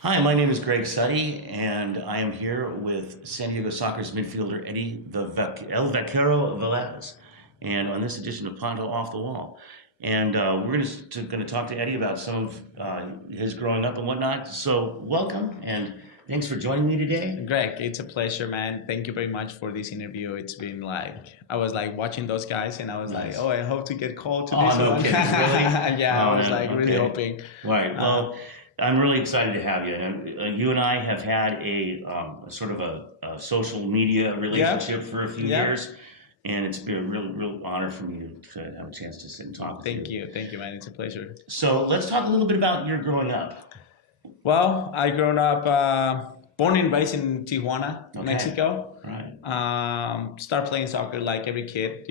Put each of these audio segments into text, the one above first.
Hi, my name is Greg Suddy, and I am here with San Diego Soccer's midfielder Eddie El Vaquero Velez, and on this edition of Ponto Off the Wall. And we're going to talk to Eddie about some of his growing up and whatnot. So, welcome, and thanks for joining me today. Greg, it's a pleasure, man. Thank you very much for this interview. It's been I was like watching those guys and I was Nice. like, oh, I hope to get called to Oh, this no one. kidding, really? Yeah, Oh, I was man, like really okay. hoping. Right. Well, I'm really excited to have you. And you and I have had a sort of a social media relationship for a few Yeah. years, and it's been a real honor for me to have a chance to sit and talk with you. Thank you, man. It's a pleasure. So let's talk a little bit about your growing up. Well, I grown up, born and raised in Tijuana, Okay. Mexico. Right. Start playing soccer like every kid,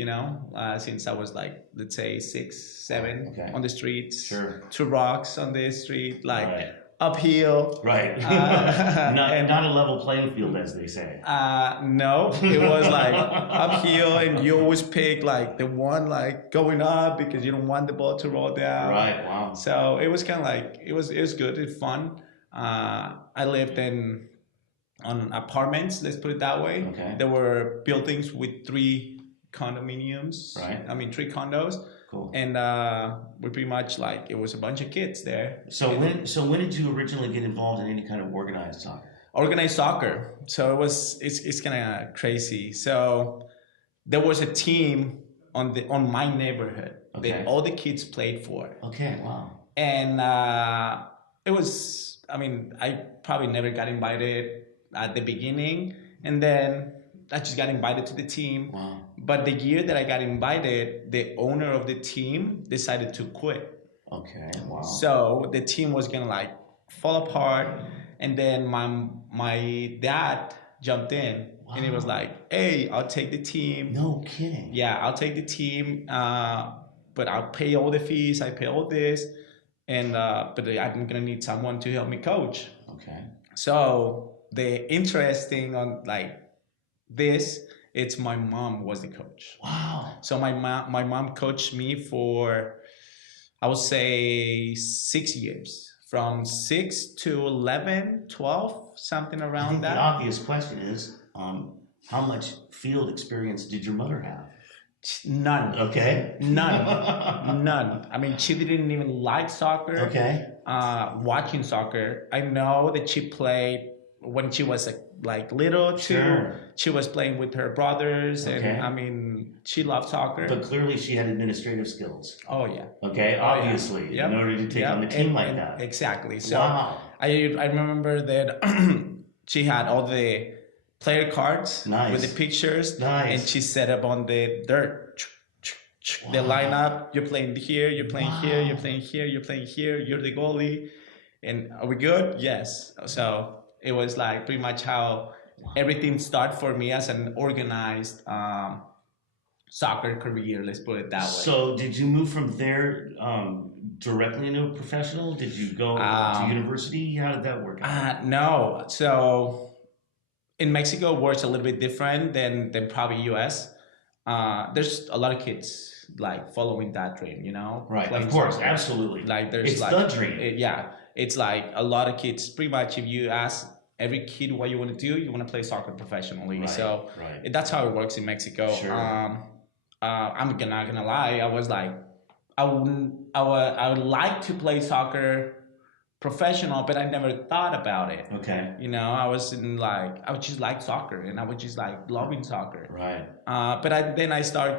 since I was like, let's say 6, 7 Okay. on the streets, Sure. 2 rocks on the street, like Right. uphill. Right. And- not a level playing field, as they say. No, it was like uphill, and you always pick like the one like going up because you don't want the ball to roll down. Right. Wow. So it was kind of like it was good, it's fun. I lived on apartments, let's put it that way. Okay. There were buildings with 3 condominiums. Right. I mean 3 condos, Cool. and we pretty much like it was a bunch of kids there. So when did you originally get involved in any kind of organized soccer? Organized soccer. So it's kind of crazy. So there was a team on my neighborhood Okay. that all the kids played for, Okay. Wow. and it was. I mean, I probably never got invited at the beginning, and then I just got invited to the team. Wow. But the year that I got invited, the owner of the team decided to quit. Okay. Wow. So the team was gonna like fall apart, and then my dad jumped in, and he was Wow. like, "Hey, I'll take the team. No kidding. Yeah, I'll take the team, but I'll pay all the fees. I pay all this, and but I'm gonna need someone to help me coach." Okay. So the interesting on like this, it's my mom was the coach. Wow. So my mom coached me for, I would say 6 years, from 6 to 11, 12, something I around think the that. obvious question is, how much field experience did your mother have? None. Okay. None. I mean, she didn't even like soccer. Okay. Watching soccer. I know that she played when she was like little too. Sure. She was playing with her brothers, Okay. and I mean, she loved soccer. But clearly she had administrative skills. Oh yeah. Okay. Oh, yeah. Obviously, Yep. in order to take Yep. on a team And- like and- that. Exactly. So Wow. I remember that she had all the player cards Nice. with the pictures, Nice. and she set up on the dirt the Wow. lineup. You're playing here, you're playing here, Wow. you're playing here, you're playing here. You're the goalie, and are we good? Yes. So it was like pretty much how everything started for me as an organized soccer career. Let's put it that way. So did you move from there directly into a professional? Did you go to university? How did that work out? No. So in Mexico, it works a little bit different than probably US. There's a lot of kids like following that dream, Right. playing Of course. soccer. Absolutely. Like there's It's like the dream. yeah, it's like a lot of kids. Pretty much, if you ask every kid what you want to do, you want to play soccer professionally. Right. So Right. that's how it works in Mexico. Sure. I'm not gonna lie. I was like, I would like to play soccer professional, but I never thought about it. Okay. I was I would just like soccer, and I was just like loving soccer. Right. But then I started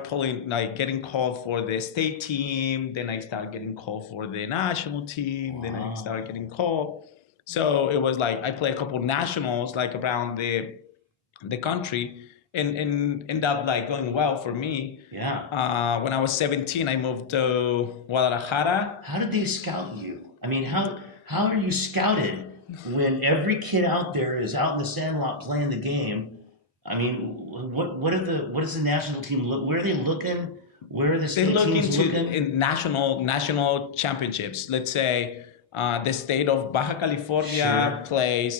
getting called for the state team. Then I started getting called for the national team. Then I Wow. started getting called. So it was like I played a couple nationals like around the country, and ended up like going well for me. Yeah. When I was 17, I moved to Guadalajara. How did they scout you? I mean, how are you scouted when every kid out there is out in the sandlot playing the game? I mean, what does the national team look? Where are they looking? Where are the They state look teams into looking? in national championships. Let's say the state of Baja California Sure. plays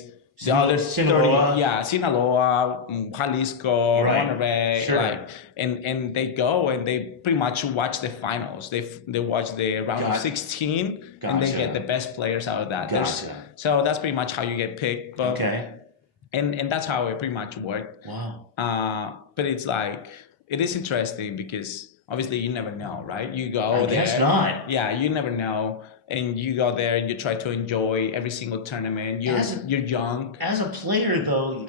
The other 30, Sinaloa. yeah, Sinaloa, Jalisco, Right. Monterrey, Sure. like, and they go and they pretty much watch the finals. They watch the round of 16, and they Gotcha. get the best players out of that. So that's pretty much how you get picked. But, Okay. And that's how it pretty much worked. Wow. But it's like, it is interesting because obviously you never know, right? You go I there. guess not. Yeah, you never know. And you go there and you try to enjoy every single tournament. You're young. As a player, though,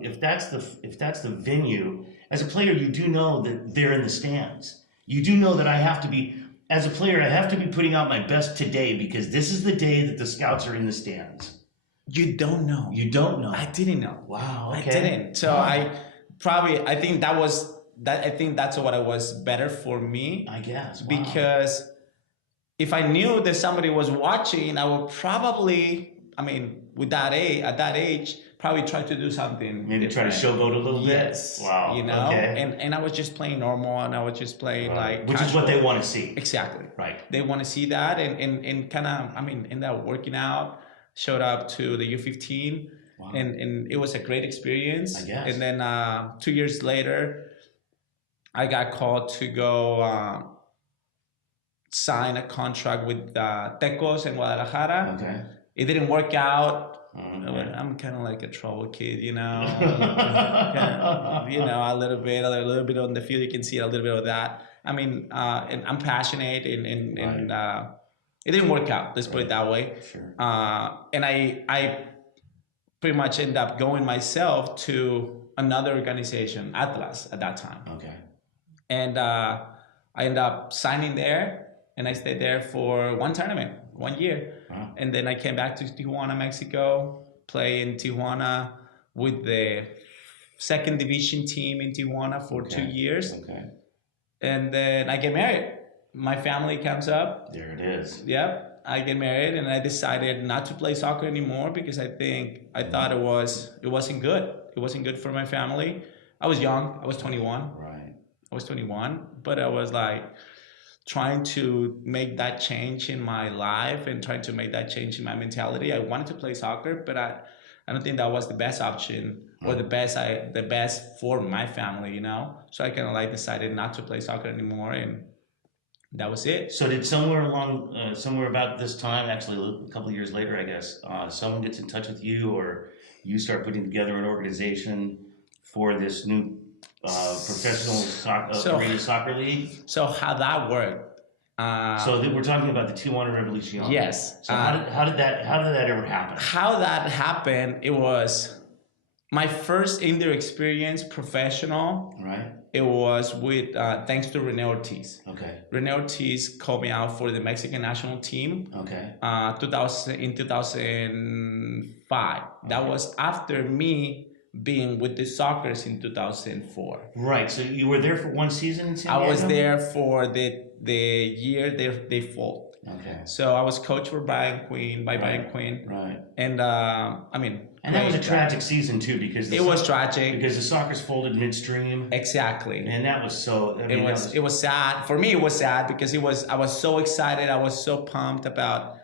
if that's the venue, as a player, you do know that they're in the stands. You do know that I have to be, as a player, I have to be putting out my best today because this is the day that the scouts are in the stands. You don't know. You don't know. I didn't know. Wow. Okay. I didn't. So wow. I think that's what it was better for me. I guess. Wow. Because if I knew that somebody was watching, I would probably, I mean, at that age, probably try to do something. Maybe different. try to showboat a little bit. Yes. Wow. You know, okay. and I was just playing normal, and I was just playing like which is what they want to see. Exactly. Right. They want to see that, and kind of, I mean, in that working out, showed up to the U15, wow. and it was a great experience. I guess. And then 2 years later, I got called to go sign a contract with Tecos in Guadalajara. Okay. It didn't work out. Okay. I'm kind of like a trouble kid, you know. A little bit on the field. You can see a little bit of that. I mean, and I'm passionate, and it didn't work out. Let's put it that way. Sure. And I pretty much ended up going myself to another organization, Atlas, at that time. Okay. And I ended up signing there, and I stayed there for one tournament, 1 year. Wow. And then I came back to Tijuana, Mexico, play in Tijuana with the second division team in Tijuana for 2 years. Okay. And then I get married. My family comes up. There it is. Yep. I get married, and I decided not to play soccer anymore because I thought it wasn't good. It wasn't good for my family. I was young. I was 21. Right. I was 21, but I was like trying to make that change in my life and trying to make that change in my mentality. I wanted to play soccer, but I don't think that was the best option or the best for my family, you know? So I kind of like decided not to play soccer anymore, and that was it. So did somewhere about this time, actually a couple of years later, I guess, someone gets in touch with you, or you start putting together an organization for this new professional arena soccer league? So how that worked? So we're talking about the Tijuana Revolution. Yes. So how did that ever happen? How that happened? It was my first indoor experience, professional. Right. It was with thanks to Rene Ortiz. Okay. Rene Ortiz called me out for the Mexican national team. Okay. 2005. That was after me being with the Sockers in 2004. Right. So you were there for one season in San Diego? I was there for the year they fought. Okay. So I was coach for Brian Quinn. Right. And and that was a tragic season too, because it was tragic because the Sockers folded midstream. Exactly. And that was so. It was sad for me. It was sad because I was so excited. I was so pumped about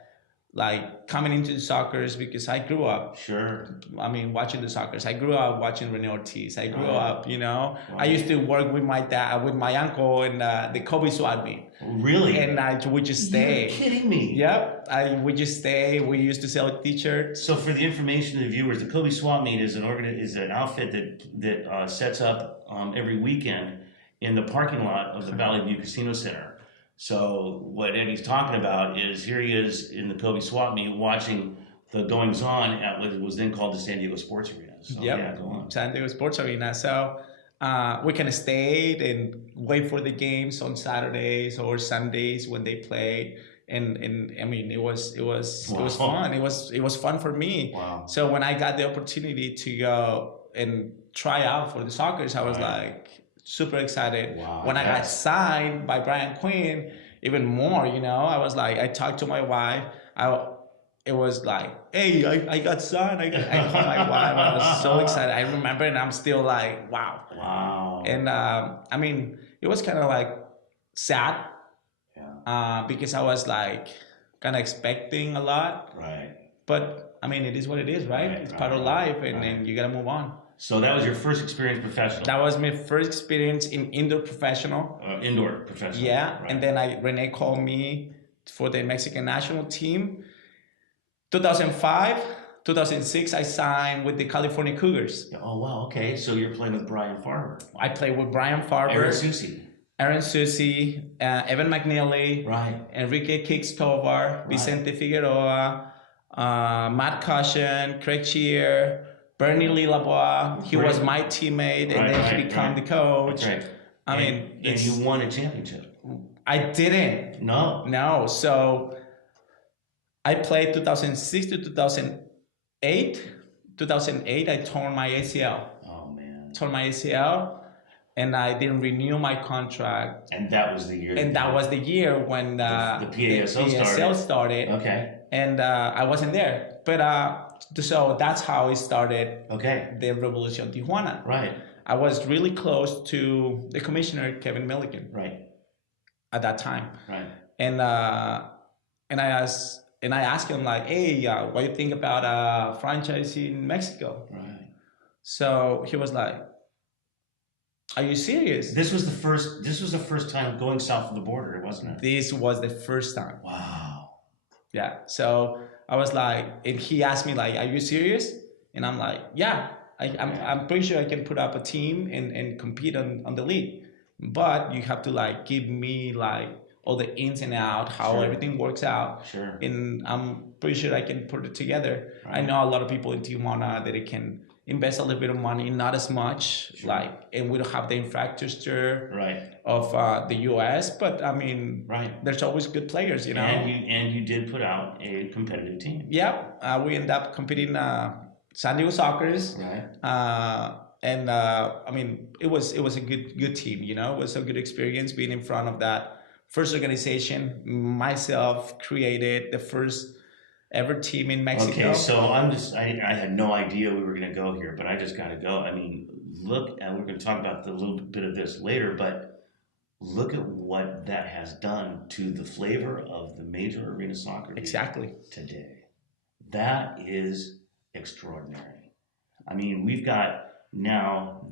like coming into the Sockers because I grew up. Sure. I mean, watching the Sockers. I grew up watching Rene Ortiz. I grew up, you know. Right. I used to work with my dad, with my uncle, and the Kobe swat meet. Really? And I would just stay. You're kidding me. Yep. I would just stay. We used to sell t-shirts. So for the information of the viewers, the Kobe Swap Meet is an outfit that sets up every weekend in the parking lot of the Valley View Casino Center. So what Eddie's talking about is here he is in the Kobe Swap Meet watching the goings on at what was then called the San Diego Sports Arena. So, yep. Yeah, go on. San Diego Sports Arena. So we kind of stayed and wait for the games on Saturdays or Sundays when they played. And I mean, it was fun. It was fun for me. Wow. So when I got the opportunity to go and try out for the Sockers, I was like super excited. Wow, when I got signed by Brian Quinn, even more, you know, I was like, I talked to my wife. It was like, hey, I got signed. I called my wife. I was so excited. I remember, and I'm still like, wow. Wow. And I mean, it was kind of like sad. Yeah. Because I was like kind of expecting a lot. Right. But I mean, it is what it is, right? Right, It's right, part of right, life, and right. then you gotta move on. So that was your first experience professional. That was my first experience in indoor professional. Indoor professional. Yeah, Right. and then Renee called me for the Mexican national team. 2005, 2006, I signed with the California Cougars. Oh wow. Okay. So you're playing with Brian Farber. I played with Brian Farber, Aaron Susi. Susi, Evan McNeely, Right. Enrique Kix-Tovar, Vicente Figueroa, Matt Caution, Craig Cheer, Bernie Lillebois. He was my teammate, and then he became the coach. That's right. I mean, and you won a championship. I didn't. No. So I played 2006 to 2008. 2008, I tore my ACL. Oh man. Tore my ACL, and I didn't renew my contract. And that was the year. And that was the year when the PASL started. Okay. And I wasn't there, but so that's how it started. Okay. The Revolution Tijuana. Right. I was really close to the commissioner, Kevin Milliken. Right. At that time. Right. And I asked him like, hey, what do you think about a franchise in Mexico? Right. So he was like, are you serious? This was the first time going south of the border, wasn't it? This was the first time. Wow. Yeah. So I was like, and he asked me like, are you serious? And I'm like, yeah, I'm pretty sure I can put up a team and compete on the league. But you have to like give me like all the ins and outs, how everything works out. Sure. And I'm pretty sure I can put it together. Right. I know a lot of people in Tijuana that it can invest a little bit of money, not as much, and we don't have the infrastructure of the US, but I mean, there's always good players, you know. And you did put out a competitive team. Yeah, we ended up competing San Diego Sockers. Right. And I mean, it was a good team, you know. It was a good experience being in front of that first organization. Myself created the first ever team in Mexico. Okay, so I had no idea we were going to go here, but I just got to go. I mean, look, and we're going to talk about a little bit of this later, but look at what that has done to the flavor of the major arena soccer today. That is extraordinary. I mean, we've got now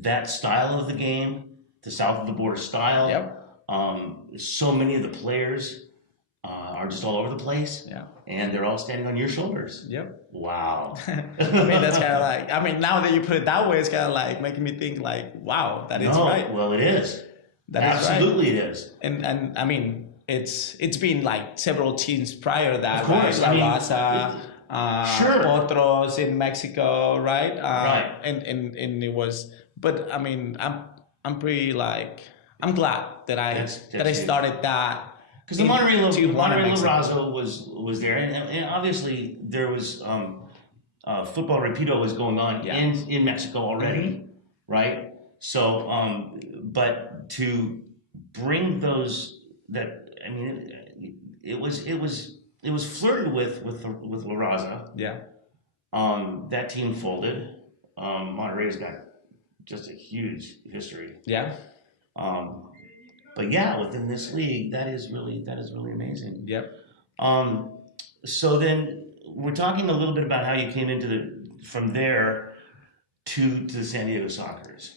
that style of the game, the south of the border style. Yep. So many of the players are just all over the place. Yeah. And they're all standing on your shoulders. Yep. Wow. I mean, that's kind of like, I mean, now that you put it that way, it's kind of like making me think like, wow, that is right. Well, it is. Absolutely it is. And I mean, it's been like several teams prior to that, of course. right? La Raza, Potros in Mexico, right? Right. And it was, but I mean, I'm pretty like, I'm glad that I started that. Because the Monterrey La Raza was there, and obviously there was football rapido was going on in Mexico already, right? So, but to bring those it was flirted with La Raza. Yeah. That team folded. Monterrey's got just a huge history. Yeah. But yeah, within this league, that is really amazing. Yep. So then we're talking a little bit about how you came from there to the San Diego Sockers.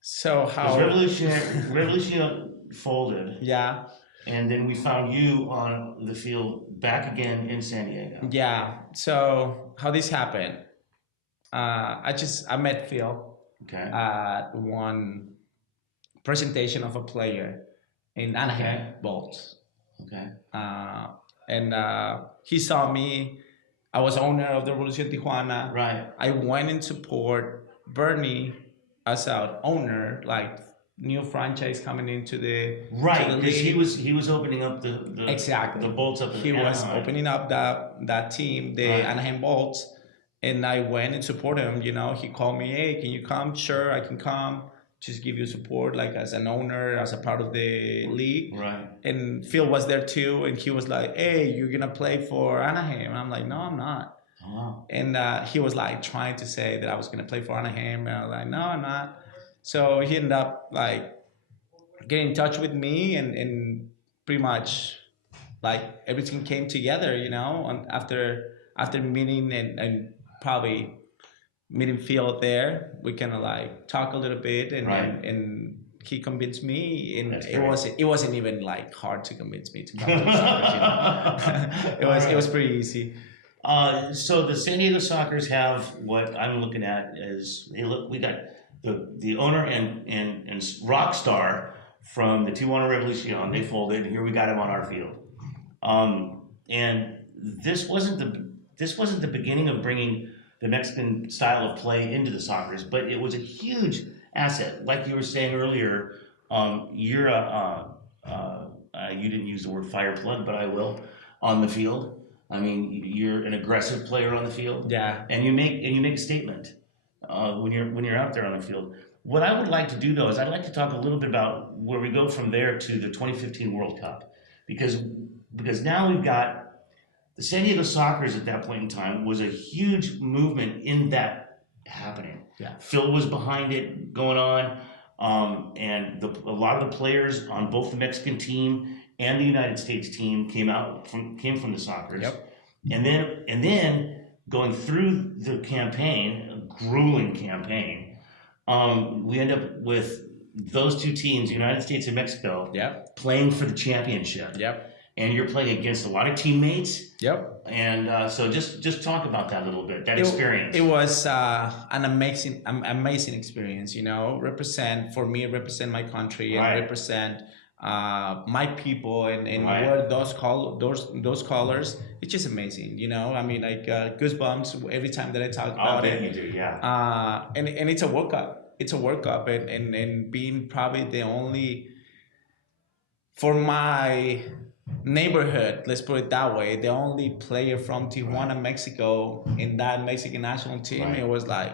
So how Revolution folded. Yeah. And then we found you on the field back again in San Diego. Yeah. So how this happened? I met Phil at one presentation of a player in Anaheim Bolts. Okay. And he saw me. I was owner of the Revolution Tijuana. Right. I went in support Bernie as an owner, like new franchise coming into the because he was opening up the Bolts up. He was opening up that team, the Anaheim Bolts, and I went and supported him. You know, he called me, hey, can you come? Sure, I can come. Just give you support, like as an owner, as a part of the league. Right. And Phil was there too, and he was like, hey, you're gonna play for Anaheim. And I'm like, no, I'm not. Oh, wow. And he was like trying to say that I was gonna play for Anaheim, and I was like, no, I'm not. So he ended up like getting in touch with me and pretty much like everything came together, and after meeting and probably meeting Phil there, we kind of like talk a little bit, and Right. and he convinced me, and That's it great. wasn't even like hard to convince me to come to the Sockers. It was pretty easy. So the San Diego Sockers have what I'm looking at is, hey, look, we got the owner and rock star from the Tijuana Revolucion. They folded. Here we got him on our field. And this wasn't the beginning of bringing the Mexican style of play into the Sockers, but it was a huge asset. Like you were saying earlier, you're you didn't use the word fire plug, but I will, on the field. I mean, you're an aggressive player on the field, Yeah. and you make a statement when you're out there on the field. What I would like to do though is I'd like to talk a little bit about where we go from there to the 2015 World Cup, because now we've got the San Diego Sockers at that point in time was a huge movement in that happening. Yeah. Phil was behind it going on, and a lot of the players on both the Mexican team and the United States team came from the Sockers. Yep. And then going through the campaign, a grueling campaign, we end up with those two teams, United States and Mexico, Yep. playing for the championship. Yep. And you're playing against a lot of teammates. Yep. And so just talk about that a little bit, that experience. It was an amazing experience. Represent my country, and Right. represent my people, and Right. wear those colors. It's just amazing. I mean, like goosebumps every time that I talk about it. You do, yeah. And it's a World Cup. It's a World Cup, and being probably the only, for my neighborhood, let's put it that way, the only player from Tijuana, Mexico, in that Mexican national team. Right. It was like,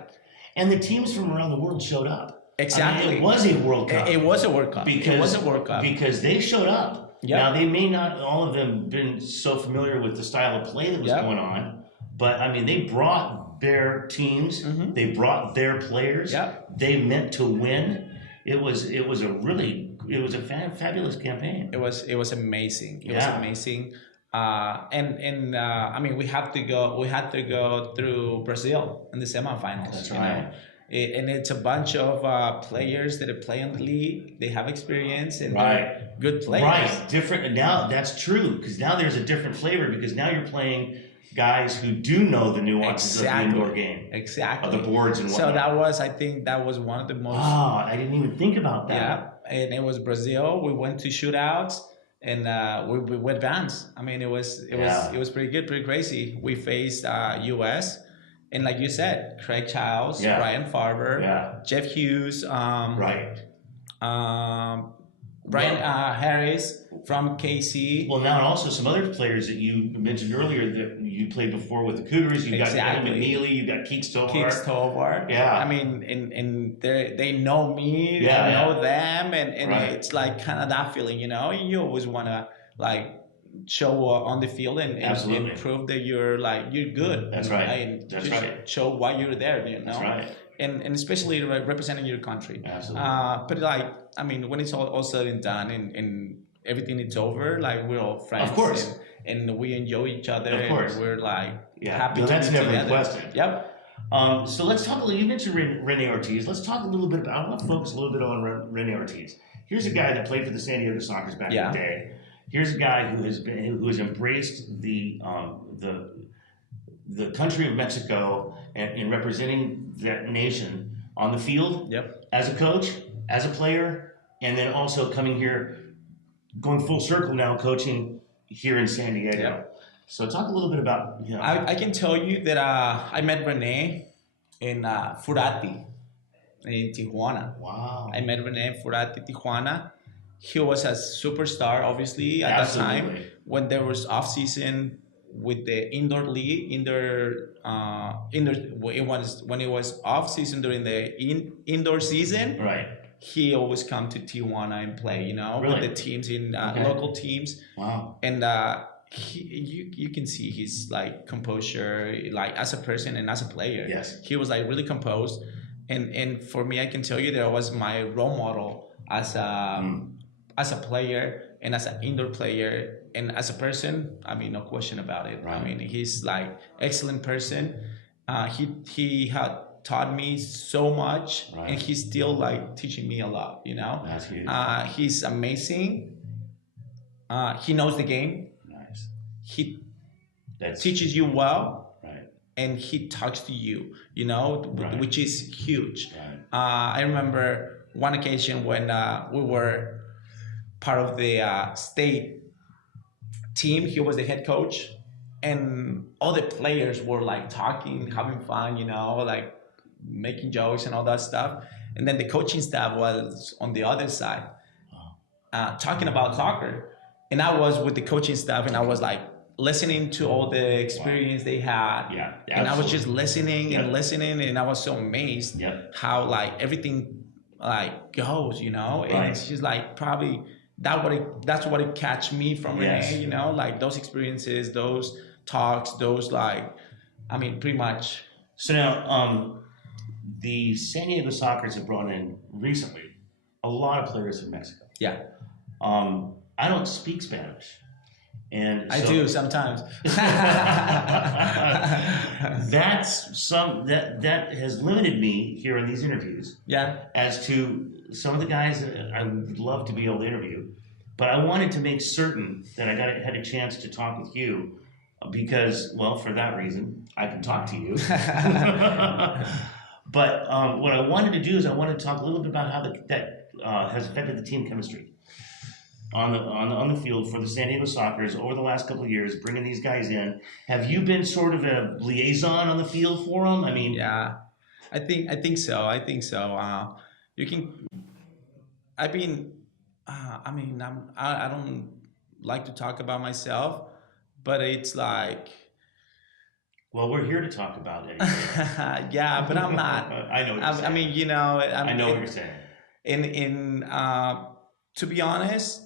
And the teams from around the world showed up. exactly. I mean, it was a World Cup. It was a World Cup. It was a World Cup. Because they showed up. Yep. Now, they may not all of them been so familiar with the style of play that was Yep. going on, but I mean, they brought their teams. Mhm. They brought their players. Yep. They meant to win. It was a fabulous campaign. It was amazing. It was Yeah. amazing. I mean, we had to go through Brazil in the semifinals. That's you right. know? And it's a bunch of players that play in the league. They have experience, and they're good players. Right, different. Now that's true, because now there's a different flavor, because now you're playing guys who do know the nuances of the indoor game, Exactly. of the boards and whatnot. So I think that was one of the most. I didn't even think about that. Yeah, and it was Brazil. We went to shootouts, and we advanced. I mean, it was pretty good, pretty crazy. We faced U.S. and, like you said, Craig Childs, Yeah. Brian Farber, Yeah. Jeff Hughes, Right. Brian Harris from KC. Well, now and also some other players that you mentioned earlier that you played before with the Cougars. You got Exactly. Eddie Velez, you got Keeks Tovar. Kicks Tovar. Yeah. I mean, and they know me, Yeah, I yeah. know them, and Right. it's like kind of that feeling, You always want to like show on the field Absolutely. and prove that you're good. That's you know, right. And That's just right. show why you're there, That's right. And especially representing your country. Absolutely. But like, I mean, when it's all said and done, and everything is over, like we're all friends. Of course. And we enjoy each other. Of course. And we're like Yeah. happy No, to that's be never in together. question. Yep. So let's talk a little. You mentioned Rene Ortiz. Let's talk a little bit about. I want to focus a little bit on Rene Ortiz. Here's a guy that played for the San Diego Sockers back in the day. Here's a guy who has embraced the country of Mexico and representing that nation on the field. Yep. As a coach, as a player, and then also coming here, going full circle now, coaching here in San Diego. Yep. So talk a little bit about. I can tell you that I met Rene in Furati in Tijuana. Wow. I met Rene in Furati, Tijuana. He was a superstar, obviously, at that time when there was off season with the indoor league. When it was off season during the indoor season. Right. He always come to Tijuana and play, Really? with the teams in local teams. Wow. And you can see his like composure, like as a person and as a player. Yes. He was like really composed, and for me, I can tell you that was my role model as a player and as an indoor player and as a person, I mean, no question about it. I Right. mean, he's like excellent person. He had taught me so much, Right. and he's still like teaching me a lot. That's huge. He's amazing. He knows the game. Nice. He That's teaches you well, right. and he talks to you. Right. Which is huge. Right. I remember one occasion when we were part of the state team. He was the head coach, and all the players were like talking, having fun, like making jokes and all that stuff. And then the coaching staff was on the other side, talking about soccer. And I was with the coaching staff, and I was like listening to all the experience they had. Yeah. And I was Absolutely. just listening and Yep. listening, and I was so amazed Yep. how like everything like goes, and Right. it's just like probably that's what it catch me from Yes. Renee, like those experiences, those talks, those like, I mean, pretty much. So now, the San Diego Sockers have brought in recently a lot of players from Mexico. Yeah, I don't speak Spanish, and I so do sometimes. that has limited me here in these interviews Yeah, as to some of the guys that I would love to be able to interview, but I wanted to make certain that I had a chance to talk with you because, well, for that reason, I can talk to you. But what I wanted to do is I wanted to talk a little bit about how that has affected the team chemistry on the field for the San Diego Sockers over the last couple of years, bringing these guys in. Have you been sort of a liaison on the field for them? I mean, yeah, I think so. You can. I've been. I mean, I don't like to talk about myself, but it's like. well, we're here to talk about it. Yeah, but I'm not. I know what you're saying. I mean, I know what you're saying. To be honest,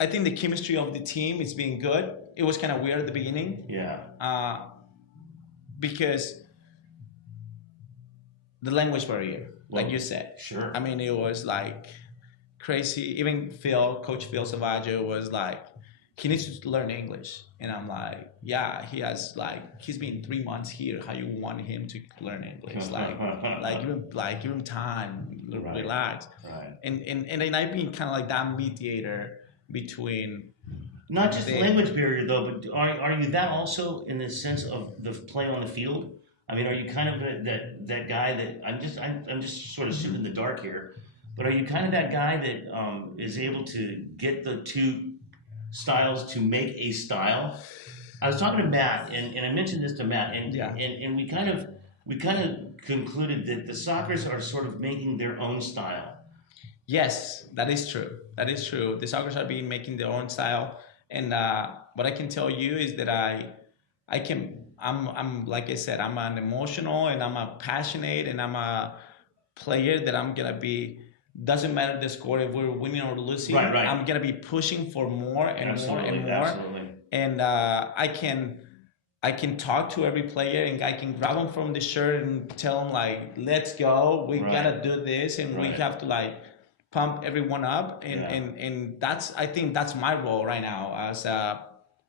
I think the chemistry of the team is being good. It was kind of weird at the beginning. Yeah. Because the language barrier, like Well, you said. Sure. I mean, it was like crazy. Even Coach Phil Savaggio was like, he needs to learn English. And I'm like, yeah, he's been 3 months here. How you want him to learn English? Give him time, Right. relax. Right. And then I've been kind of like that mediator between. Not just the language barrier, though, but are you that also in the sense of the play on the field? I mean, are you kind of that guy that I'm just sort of shooting in the dark here, but are you kind of that guy that is able to get the two styles to make a style? I was talking to Matt, and I mentioned this to Matt, and Yeah. and we kind of concluded that the Sockers are sort of making their own style. Yes, that is true. That is true. The Sockers are being making their own style, and what I can tell you is that I'm like I said, I'm an emotional and I'm a passionate and I'm a player that I'm gonna be. Doesn't matter the score if we're winning or losing. Right. I'm gonna be pushing for more and Absolutely. more and more. Absolutely. And I can talk to every player and I can grab them from the shirt and tell them like, let's go. We Right. gotta do this, and we Right. have to like pump everyone up. Yeah. And I think that's my role right now as a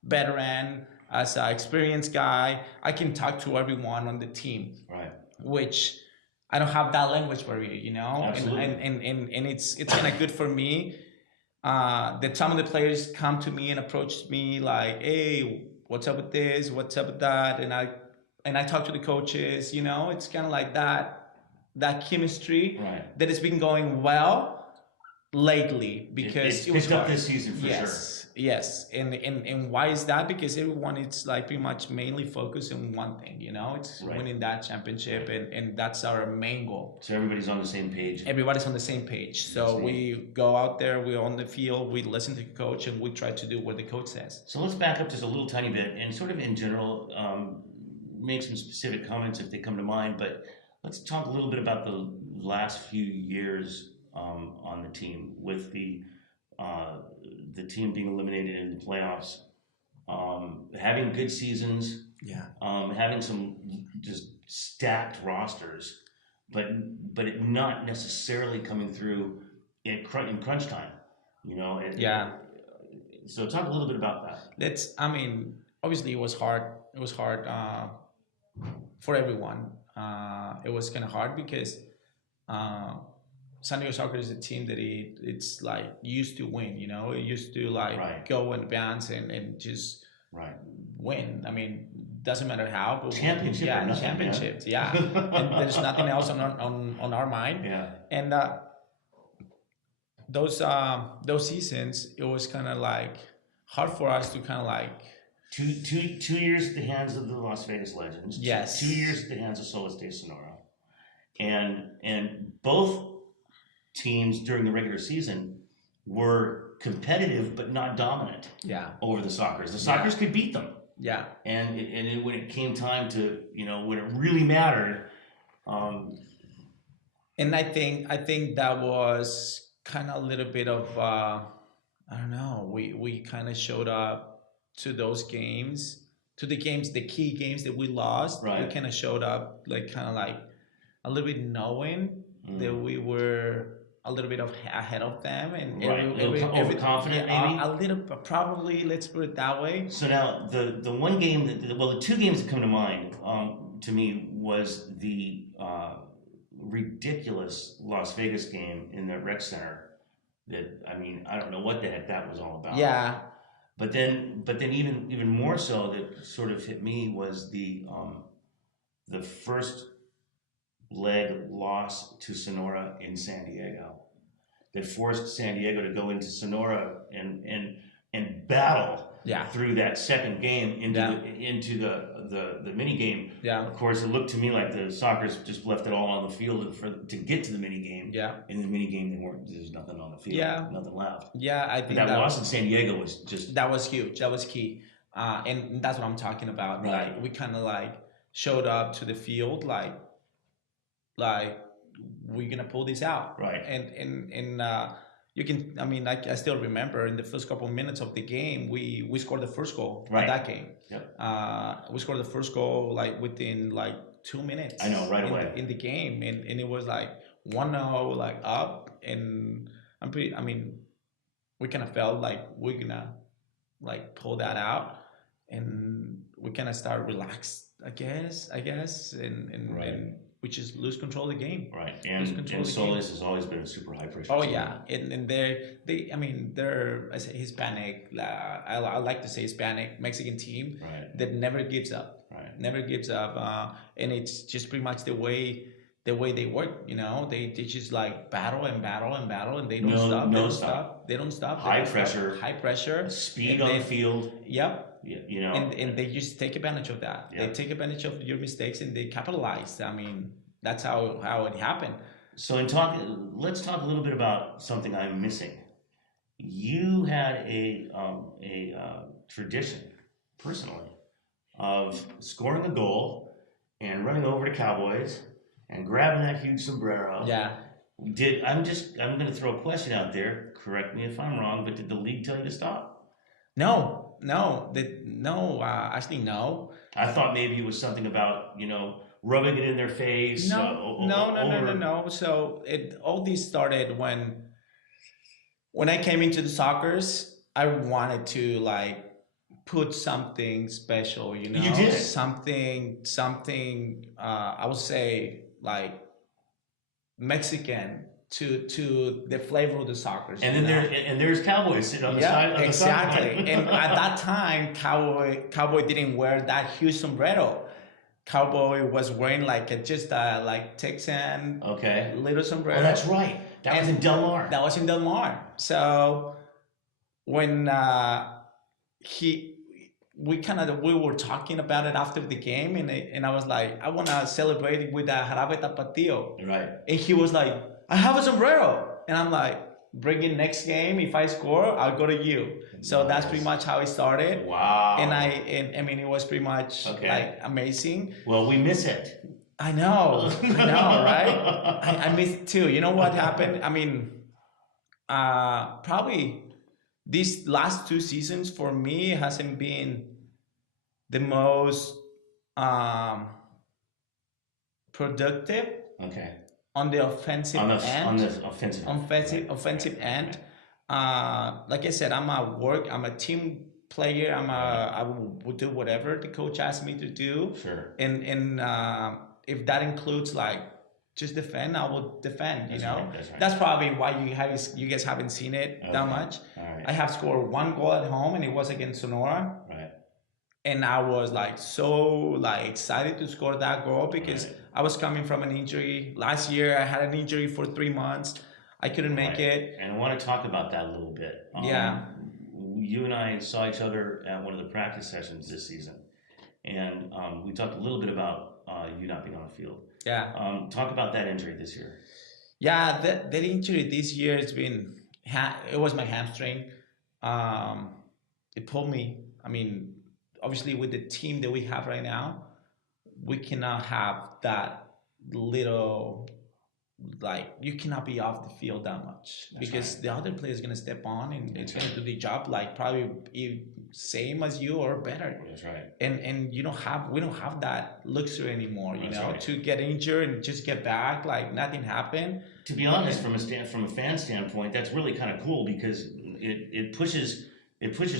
veteran, as an experienced guy. I can talk to everyone on the team, Right. which I don't have that language barrier, Absolutely. and it's kind of good for me. That some of the players come to me and approach me like, hey, what's up with this? What's up with that? And I talk to the coaches. It's kind of like that chemistry Right. that has been going well lately because It's it was picked up hard. this season for Yes, and why is that? Because everyone is like pretty much mainly focused on one thing, it's Right. winning that championship, and that's our main goal. So everybody's on the same page. Everybody's on the same page. So That's neat. we go out there, we're on the field, we listen to the coach, and we try to do what the coach says. So let's back up just a little tiny bit and sort of in general make some specific comments if they come to mind. But let's talk a little bit about the last few years on the team with the team being eliminated in the playoffs, having good seasons, Yeah. having some just stacked rosters, but it not necessarily coming through in crunch time. Yeah. So talk a little bit about that. I mean, obviously it was hard. It was hard for everyone. It was kind of hard because uh, San Diego Soccer is a team that it's like used to win. It used to like Right. go and advance and just Right. win. I mean, doesn't matter how, but Championship or yeah, nothing, championships, yeah. And there's nothing else on our mind. Yeah. And those seasons, it was kind of like hard for us to kind of like 2 years at the hands of the Las Vegas Legends. Yes. 2 years at the hands of Solis de Sonora, and both teams during the regular season were competitive but not dominant yeah over the Sockers. The Sockers could beat them, yeah and when it came time to when it really mattered. And I think that was kind of a little bit of I don't know. We kind of showed up to those games, the key games that we lost. Right. We kind of showed up like kind of like a little bit knowing that we were a little bit ahead of them, and Right. Overconfident, maybe? a little, probably. Let's put it that way. So now the one game the two games that come to mind to me was the ridiculous Las Vegas game in the rec center. That, I mean, I don't know what the heck that was all about. Yeah. But then even more so that sort of hit me was the first leg loss to Sonora in San Diego that forced San Diego to go into Sonora and battle through that second game into the mini game. Yeah. Of course, it looked to me like the Sockers just left it all on the field to get to the mini game. Yeah. In the mini game, there's nothing on the field. Yeah. Nothing left. Yeah, I think that loss in San Diego was just that was huge. That was key, and that's what I'm talking about. Right. Like we kind of like showed up to the field like we're gonna pull this out. Right. And you can. I mean, I still remember in the first couple of minutes of the game, we scored the first goal Right. in that game. Yep. We scored the first goal like within like 2 minutes. I know, right away. In the game, and it was like 1-0, like up, and I mean, we kind of felt like we're gonna like pull that out, and we kind of start relaxed, I guess, and Right. and we just lose control of the game. Right, Lose control and of the Solis has always been a super high pressure Oh team. yeah, and I mean, they're I say Hispanic. I like to say Hispanic Mexican team Right. that never gives up. Right. Never gives up, and it's just pretty much the way they work. They just like battle and battle and battle, and they don't No- stop. no They don't stop. stop. They don't stop. High They don't stop. pressure. High pressure. Speed And on then- the field, Yep. And they just take advantage of that. Yeah. They take advantage of your mistakes and they capitalize. I mean, that's how it happened. So let's talk a little bit about something I'm missing. You had a tradition, personally, of scoring a goal and running over to Cowboys and grabbing that huge sombrero. Yeah. I'm going to throw a question out there. Correct me if I'm wrong, but did the league tell you to stop? No. Actually, no. I thought maybe it was something about rubbing it in their face. No. So all this started when I came into the Soccers. I wanted to like put something special, You did. something. I would say like Mexican to the flavor of the Soccers. And then there's Cowboys sitting on the side. On exactly. The sideline. And at that time, Cowboy didn't wear that huge sombrero. Cowboy was wearing just like Texan little sombrero. Oh, that's right. That was in Del Mar. That was in Del Mar. So when we were talking about it after the game, and I was like, I want to celebrate with a jarabe tapatio. Right. And he was like, I have a sombrero. And I'm like, bring it next game. If I score, I'll go to you. So that's pretty much how it started. Wow. And I mean, it was pretty much like amazing. Well, we miss it. I know, right? I miss it too. You know what happened? I mean, probably these last 2 seasons for me hasn't been the most productive Okay. on the offensive end. On the offensive Offensive end. Like I said, I'm a team player. Right. I will do whatever the coach asks me to do, Sure. and if that includes like just defend, I will defend. You That's know, right. That's right. that's probably why you guys haven't seen it that Okay. much. All right. I have scored one goal at home, and it was against Sonora. Right. And I was like so like excited to score that goal because Right. I was coming from an injury. Last year I had an injury for 3 months. I couldn't make Right. it. And I want to talk about that a little bit. Yeah. You and I saw each other at one of the practice sessions this season, and we talked a little bit about you not being on the field. Yeah. Talk about that injury this year. Yeah, that injury this year has been it was my hamstring. Um, it pulled me. I mean, obviously with the team that we have right now, we cannot have that little like you cannot be off the field that much That's because right. the other player is gonna step on and it's That's gonna right. do the job like probably same as you or better. That's right. And we don't have that luxury anymore, you That's know, right. to get injured and just get back like nothing happened. To be honest, from a fan standpoint, that's really kind of cool because it pushes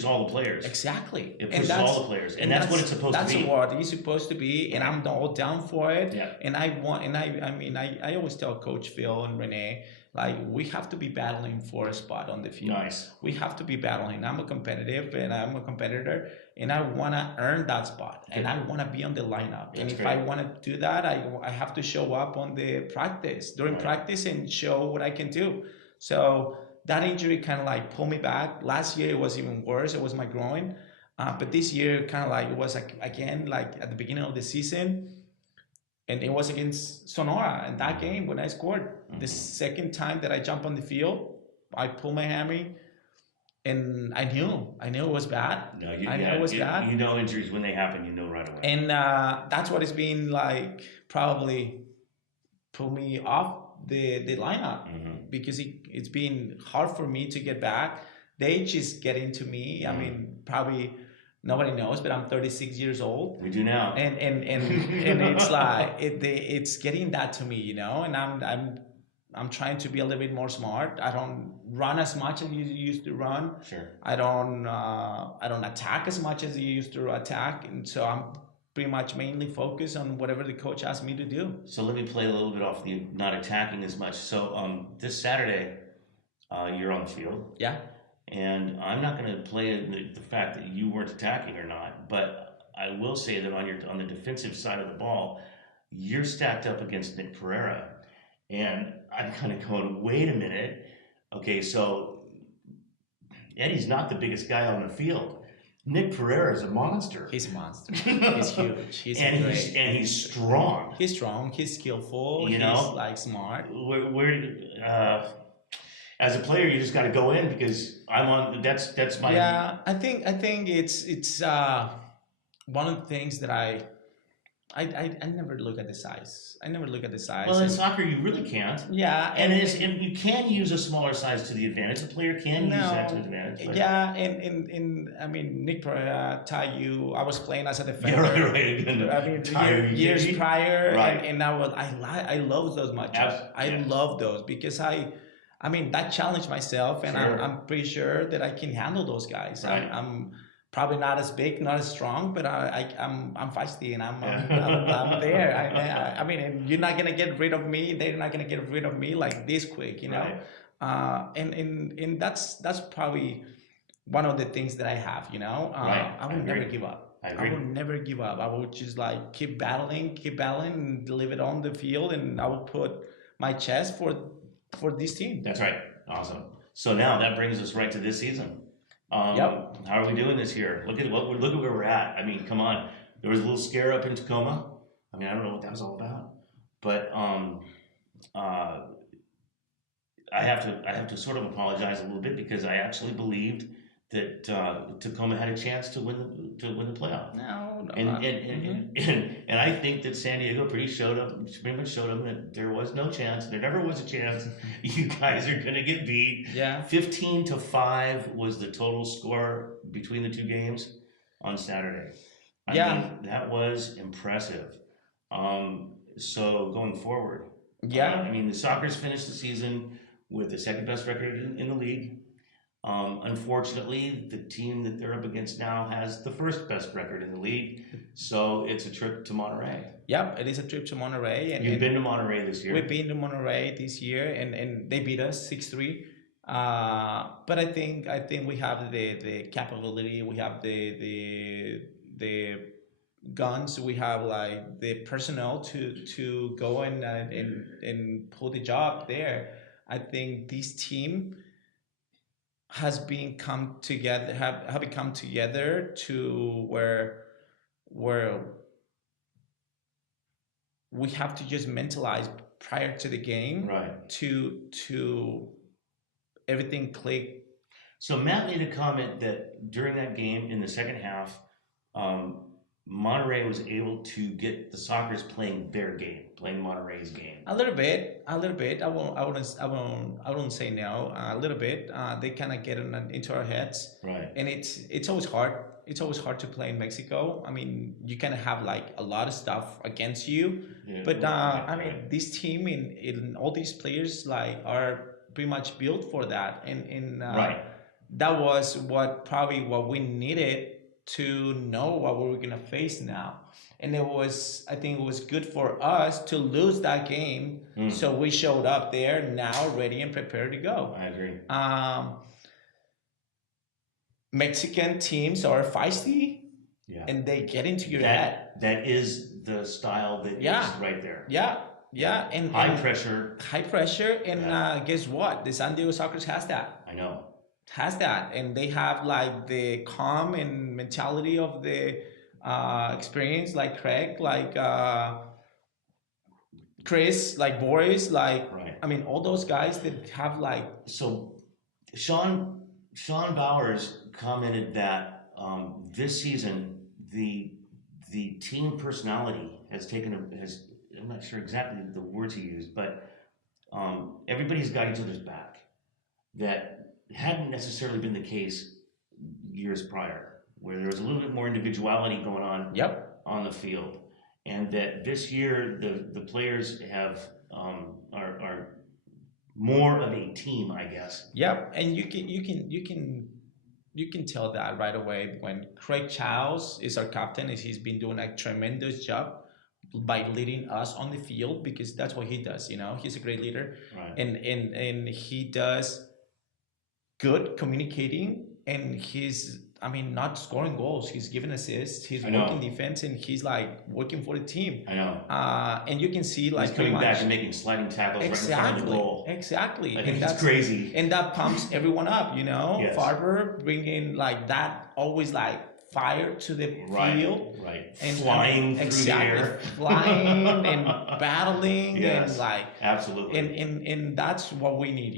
all the players. Exactly. It pushes all the players, and that's what it's supposed to be. That's what it's supposed to be, and I'm all down for it. Yeah. And I mean, I always tell Coach Phil and Renee, like, we have to be battling for a spot on the field. Nice. We have to be battling. I'm a competitor, and I want to earn that spot, and I want to be on the lineup. And if I want to do that, I have to show up on the during practice and show what I can do. So that injury kind of like pulled me back. Last year it was even worse. It was my groin. But this year kind of like it was like again like at the beginning of the season, and it was against Sonora. And that game when I scored the second time that I jumped on the field, I pulled my hammy, and I knew it was bad. No, I knew it was bad. You know injuries when they happen, you know right away. And that's what it's been like. Probably pull me off the lineup because it's been hard for me to get back. The age is getting to me. I mean, probably nobody knows, but I'm 36 years old. We do now. And it's like it's getting that to me, you know. And I'm trying to be a little bit more smart. I don't run as much as you used to run. Sure. I don't attack as much as you used to attack, and so I'm pretty much mainly focus on whatever the coach asks me to do. So let me play a little bit off the not attacking as much. So this Saturday, you're on the field. Yeah. And I'm not going to play the fact that you weren't attacking or not, but I will say that on the defensive side of the ball, you're stacked up against Nick Pereira, and I'm kind of going, wait a minute. Okay, so Eddie's not the biggest guy on the field. Nick Pereira is a monster. He's a monster. He's huge. He's strong. He's strong. He's skillful. You he's know? like smart. As a player, you just got to go in because I'm on. That's my. Yeah, I think it's one of the things that I never look at the size. I never look at the size. Well, in soccer, you really can't. Yeah, and you can use a smaller size to the advantage. The player can use that to the advantage. But... Yeah, and I mean, Nick Pereira, Tayu, I was playing as a defender. Yeah, right. I mean, years prior, right. and I love those matchups. I love those because I mean, that challenged myself, and sure. I'm pretty sure that I can handle those guys. Right. I'm probably not as big, not as strong, but I'm feisty, and I'm there. I mean, and you're not gonna get rid of me. They're not gonna get rid of me like this quick, you know. Right. And that's probably one of the things that I have, you know. Right. I will never give up. I will never give up. I will just like keep battling, and leave it on the field, and I will put my chest for this team. That's right. Awesome. So now that brings us right to this season. How are we doing this year? Look at where we're at. I mean, come on. There was a little scare up in Tacoma. I mean, I don't know what that was all about, but I have to sort of apologize a little bit because I actually believed that Tacoma had a chance to win the playoff. No. And I think that San Diego pretty much showed them that there was no chance. There never was a chance. You guys are gonna get beat. Yeah. 15-5 was the total score between the two games on Saturday. I mean, that was impressive. So going forward, I mean, the Sockers finished the season with the second best record in the league. Unfortunately, the team that they're up against now has the first best record in the league, so it's a trip to Monterey. Yep, it is a trip to Monterey. You've been to Monterey this year. We've been to Monterey this year, and they beat us 6-3. But I think we have the capability, we have the guns, we have like the personnel to go and pull the job there. I think this team has been come together have become together to where we have to just mentalize prior to the game Right. to everything click. So Matt made a comment that during that game in the second half, Monterey was able to get the Sockers playing their game, playing Monterey's game. A little bit. I wouldn't say no. A little bit. They kind of get into our heads, Right. and it's always hard. It's always hard to play in Mexico. I mean, you kind of have like a lot of stuff against you, Yeah, but right, I mean, this team in all these players like are pretty much built for that, and Right. that was what we needed to know what we were gonna face now. And I think it was good for us to lose that game, so we showed up there now ready and prepared to go. I agree. Mexican teams are feisty, Yeah. and they get into your head. That is the style that Yeah. is right there. Yeah, and High pressure. high pressure, and Yeah. guess what? The San Diego Sockers has that. I know. Has that, and they have like the calm and mentality of the experience, like Craig, like Chris, like Boris, like Right. I mean, all those guys that have like So Sean Bowers commented that this season the team personality has I'm not sure exactly the words he used, but everybody's got each other's back. That hadn't necessarily been the case years prior, where there was a little bit more individuality going on Yep. on the field, and that this year the players are more of a team, I guess. Yep, and you can tell that right away when Craig Charles is our captain, and he's been doing a tremendous job by leading us on the field, because that's what he does. He's a great leader, Right. and he does good communicating, and he's not scoring goals, he's giving assists, he's I know. working defense, and he's like working for the team. I know. And you can see like He's coming pretty back much and making sliding tackles right in front of the goal. exactly I and think it's that's crazy. and that pumps everyone up. Yes. Farber bringing like that, always like fire to the field, Right. and Flying through exactly, the air. flying and battling, Yes. and like Absolutely. and that's what we need.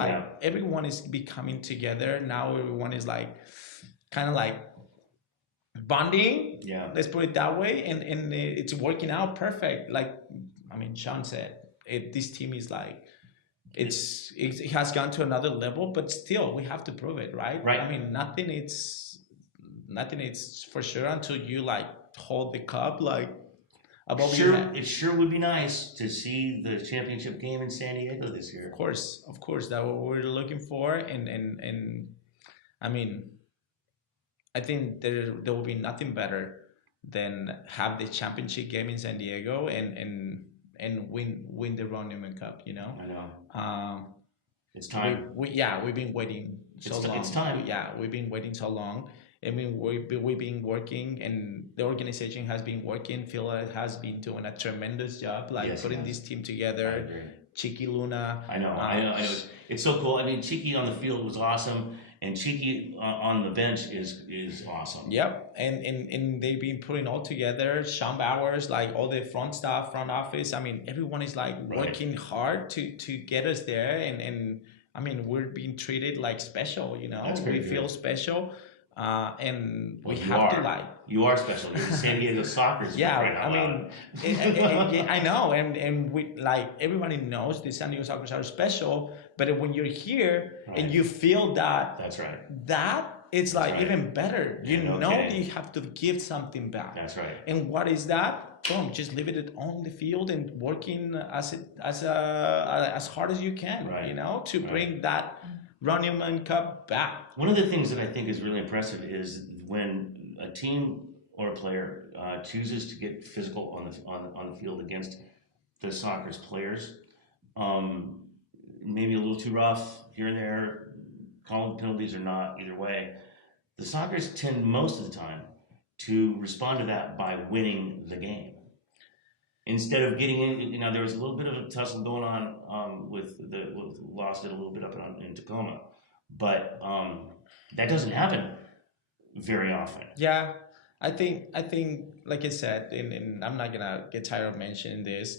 Like Yeah. everyone is becoming together now. Everyone is like kind of like bonding, Yeah. let's put it that way, and it's working out perfect. Like Sean said, this team is like it has gone to another level, but still we have to prove it, right? Right. Nothing is for sure until you like hold the cup like above your Sure, head. it sure would be nice to see the championship game in San Diego this year. Of course, that's what we're looking for, and I think there will be nothing better than have the championship game in San Diego and win the Ron Newman Cup. I know. It's time. We've been waiting so long. It's time. We've been waiting so long. We've been working, and the organization has been working. Phil has been doing a tremendous job, like Yes, putting he this team I together. agree. Chiqui Luna. I know. It's so cool. Cheeky on the field was awesome, and Cheeky on the bench is awesome. Yep, and they've been putting all together. Sean Bowers, like all the front staff, front office. Everyone is like working hard to get us there, and we're being treated like special. That's We pretty feel good. special, and we Well, have to like. You are special. You're the San Diego Sockers. Yeah, right out loud. I know, and we like everybody knows the San Diego Sockers are special, but when you're here Right. and you feel that. That's right. That it's like right. even better. Yeah, no know kidding. you have to give something back. That's right. And what is that? Boom, just leave it on the field and working as hard as you can. Right. To Right. bring that Running Cup back. One of the things that I think is really impressive is when a team or a player chooses to get physical on the field against the soccer's players. Um, Maybe a little too rough here and there, calling penalties or not, either way. The Sockers tend most of the time to respond to that by winning the game. Instead of getting in, there was a little bit of a tussle going on lost it a little bit in Tacoma, but that doesn't happen very often. Yeah, I think, like I said, and I'm not gonna get tired of mentioning this.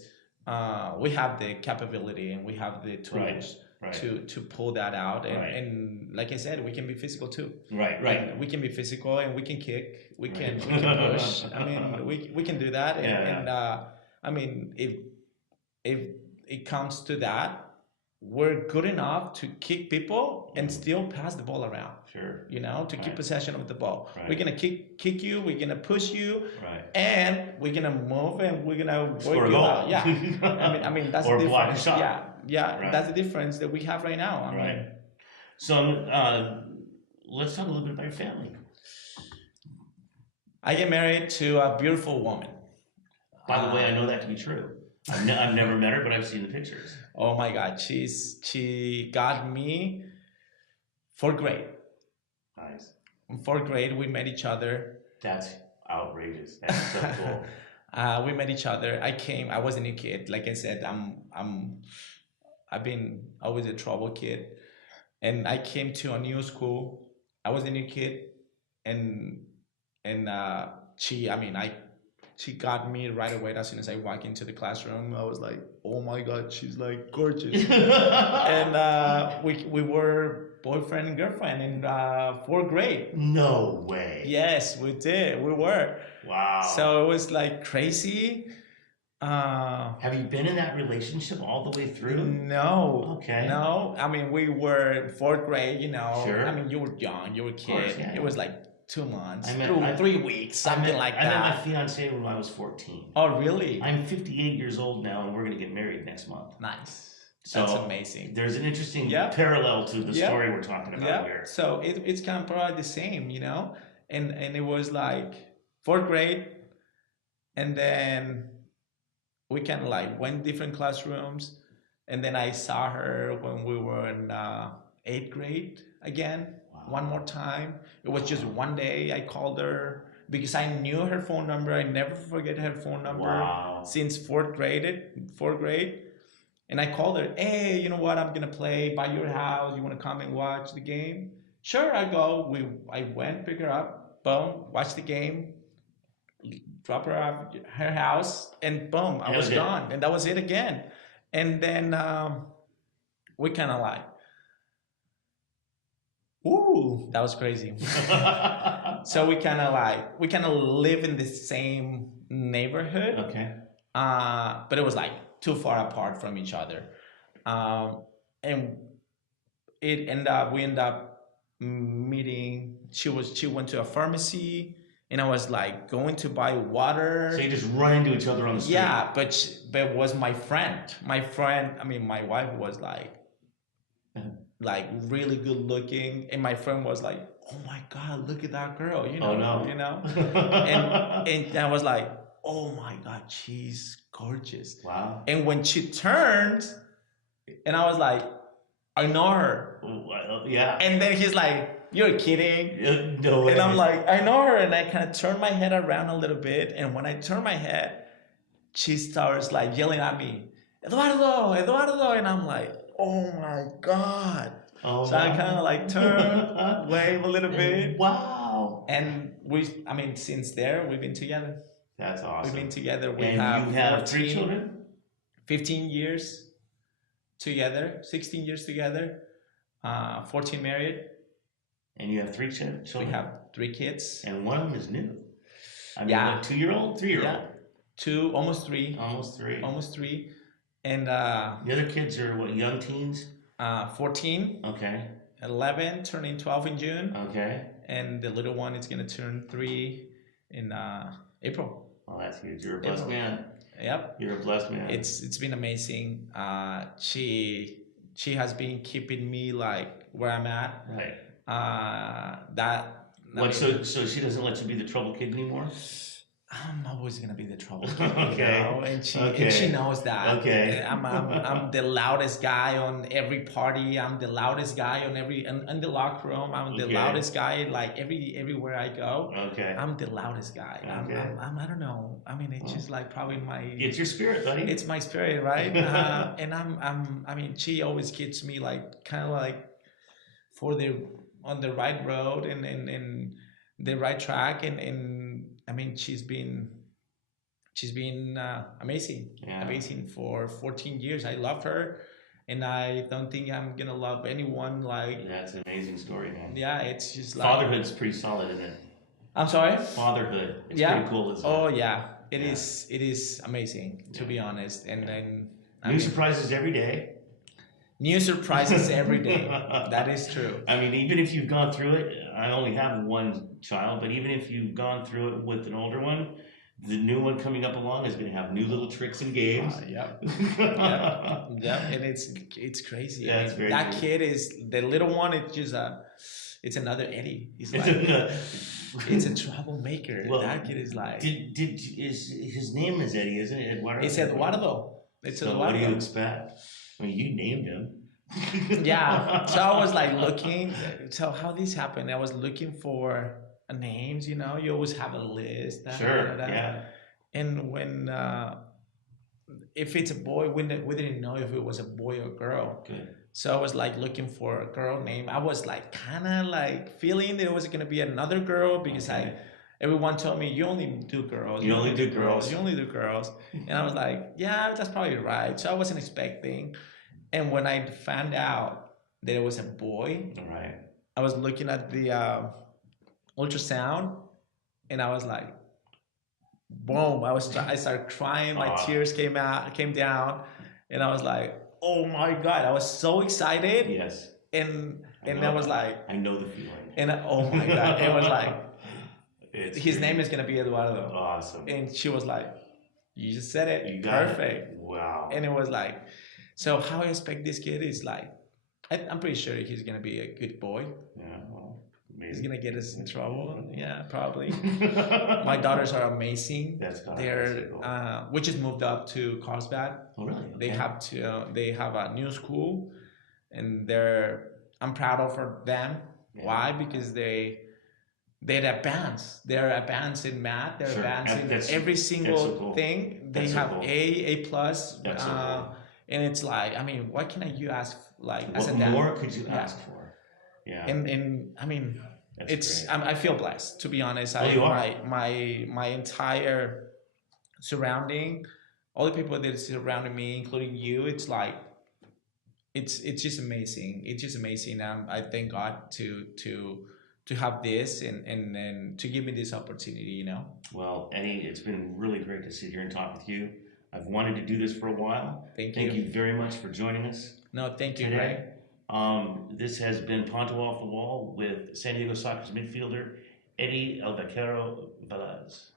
We have the capability and we have the tools Right. to pull that out, and Right. and like I said, we can be physical too. Right. And we can be physical and we can kick, we can Right. we can push. I mean, we can do that, and, Yeah. and I mean, if it comes to that, we're good enough to kick people and still pass the ball around. Sure. To keep Right. possession of the ball. Right. We're gonna kick you. We're gonna push you, Right. and we're gonna move and we're gonna work Score a you goal. out. Yeah. I mean that's Or the block a difference. shot. Yeah. Right. That's the difference that we have right now. I mean, Right. So let's talk a little bit about your family. I get married to a beautiful woman. By the way, I know that to be true. I've never met her, but I've seen the pictures. Oh my God, she got me fourth grade. Nice. In fourth grade, we met each other. That's outrageous. That's so cool. We met each other. I was a new kid. Like I said, I've been always a trouble kid, and I came to a new school. I was a new kid, and she got me right away as soon as I walked into the classroom. I was like, oh my God, she's like gorgeous. And we were boyfriend and girlfriend in fourth grade. No way. Yes, we did. We were. Wow. So it was like crazy. Have you been in that relationship all the way through? No. Okay. No. I mean, we were in fourth grade, Sure. I mean, you were young, you were a kid. Of course, yeah. It was like 2 months, I met- 3 weeks, something like I met that. my fiance when I was 14. Oh, really? I'm 58 years old now, and we're going to get married next month. Nice. So That's amazing. There's an interesting Yeah. parallel to the Yeah. story we're talking about here. So it's kind of probably the same, and it was like fourth grade, and then we kind of like went different classrooms, and then I saw her when we were in eighth grade again. Wow. One more time. It was just one day I called her because I knew her phone number. I never forget her phone number Wow. since fourth grade. And I called her, hey, you know what? I'm gonna play by your house. You wanna come and watch the game? Sure, I go. I went, pick her up, boom, watch the game, drop her off at her house, and boom, I That was was it. gone. And that was it again. And then we kind of like, ooh, that was crazy. So we kind of live in the same neighborhood, Okay. but it was like too far apart from each other, and we ended up meeting. She went to a pharmacy, and I was like going to buy water. So you just run into each other on the street. Yeah, but it was my friend. My wife was like really good looking, and my friend was like, oh my God, look at that girl, Oh, no. and I was like, oh my God, she's gorgeous. Wow. And when she turned, and I was like, I know her. Well, yeah. And then he's like, you're kidding. No way. And I'm like, I know her. And I kind of turned my head around a little bit. And when I turned my head, she starts like yelling at me, Eduardo. And I'm like, oh my God. Oh, So I kind of like turn, wave a little bit. Wow. And since there, we've been together. That's awesome. We've been together. We And you have 3 children? 15 years together, 16 years together, 14 married. And you have 3 children? We have 3 kids. And one of them is new. I mean, Yeah. a 2-year-old, 3-year-old. Yeah. 2, almost 3. Almost 3. And The other kids are what, young teens? 14, Okay. 11, turning 12 in June. Okay. And the little one is going to turn 3 in April. Well, that's huge. You're a blessed April. man. Yep. You're a blessed man. It's been amazing. She has been keeping me like where I'm at. Right. That I What? mean, So she doesn't let you be the trouble kid anymore? I'm always gonna be the trouble kid, Okay. and she Okay. knows that. Okay. I'm the loudest guy on every party. I'm the loudest guy on every in the locker room. I'm the Okay. loudest guy like everywhere I go. Okay. I'm the loudest guy. Okay. I don't know. I mean, it's just like probably It's your spirit, buddy. it's my spirit, right? And I mean, she always keeps me like kind of like for the on the right road and the right track and I mean she's been amazing, Yeah. amazing for 14 years. I love her, and I don't think I'm gonna love anyone like. That's an amazing story, man. Yeah, it's just like Fatherhood's pretty solid, isn't it? I'm sorry. Fatherhood. It's Yeah. pretty cool, isn't Oh it? yeah, it Yeah. is. It is amazing to be honest, and then I New mean, surprises every day. new surprises every day. That is true. I mean, even if you've gone through it, I only have one child, but even if you've gone through it with an older one, the new one coming up along is going to have new little tricks and games. Yep. Yep, and it's crazy. That's very that true. kid is the little one. It's just it's another Eddie. He's like it's a troublemaker. Well, that kid is like is his name is Eddie, isn't it? Eduardo? it's Eduardo. It's So Eduardo. what do you expect? I mean, you named him. Yeah. So I was like looking. So how this happened? I was looking for names. You know, you always have a list. Sure. Yeah. And when if it's a boy, we didn't know if it was a boy or girl. Good. So I was like looking for a girl name. I was like kind of like feeling that it was gonna be another girl because Okay. everyone told me you only do girls. You only do girls. You only do girls. And I was like, yeah, that's probably right. So I wasn't expecting. And when I found out that it was a boy, All right. I was looking at the ultrasound, and I was like, boom! I started crying. My tears came down, and I was like, oh my god! I was so excited, Yes. and I know was that. like, I know the feeling. and oh my god! It was like, his great. name is gonna be Eduardo, Awesome. and she was like, you just said it, You got perfect. it. Wow. And it was like, so how I expect this kid is like, I'm pretty sure he's gonna be a good boy. Yeah. Well, He's amazing. gonna get us in trouble. Yeah, probably. My daughters are amazing. That's got They're we just moved up to Carlsbad. Oh really? They have a new school, and I'm proud of them. Yeah. Why? Because they're advanced. They're advanced in math. They're Sure. advanced in That's- every that's single so cool. thing. They That's so have cool. A plus. That's so cool. And it's like, I mean, what can you ask like as a What dad? more could you Yeah. ask for? Yeah. And I mean, That's it's great. I feel blessed, to be honest. You are. My entire surrounding, all the people that surrounded me, including you, it's like it's just amazing. It's just amazing. I thank God to have this and to give me this opportunity. You know. Well, Eddie, it's been really great to sit here and talk with you. I've wanted to do this for a while. Thank Thank you very much for joining us No, thank you, today. Greg. This has been Ponto Off the Wall with San Diego Soccer's midfielder, Eddie Velez.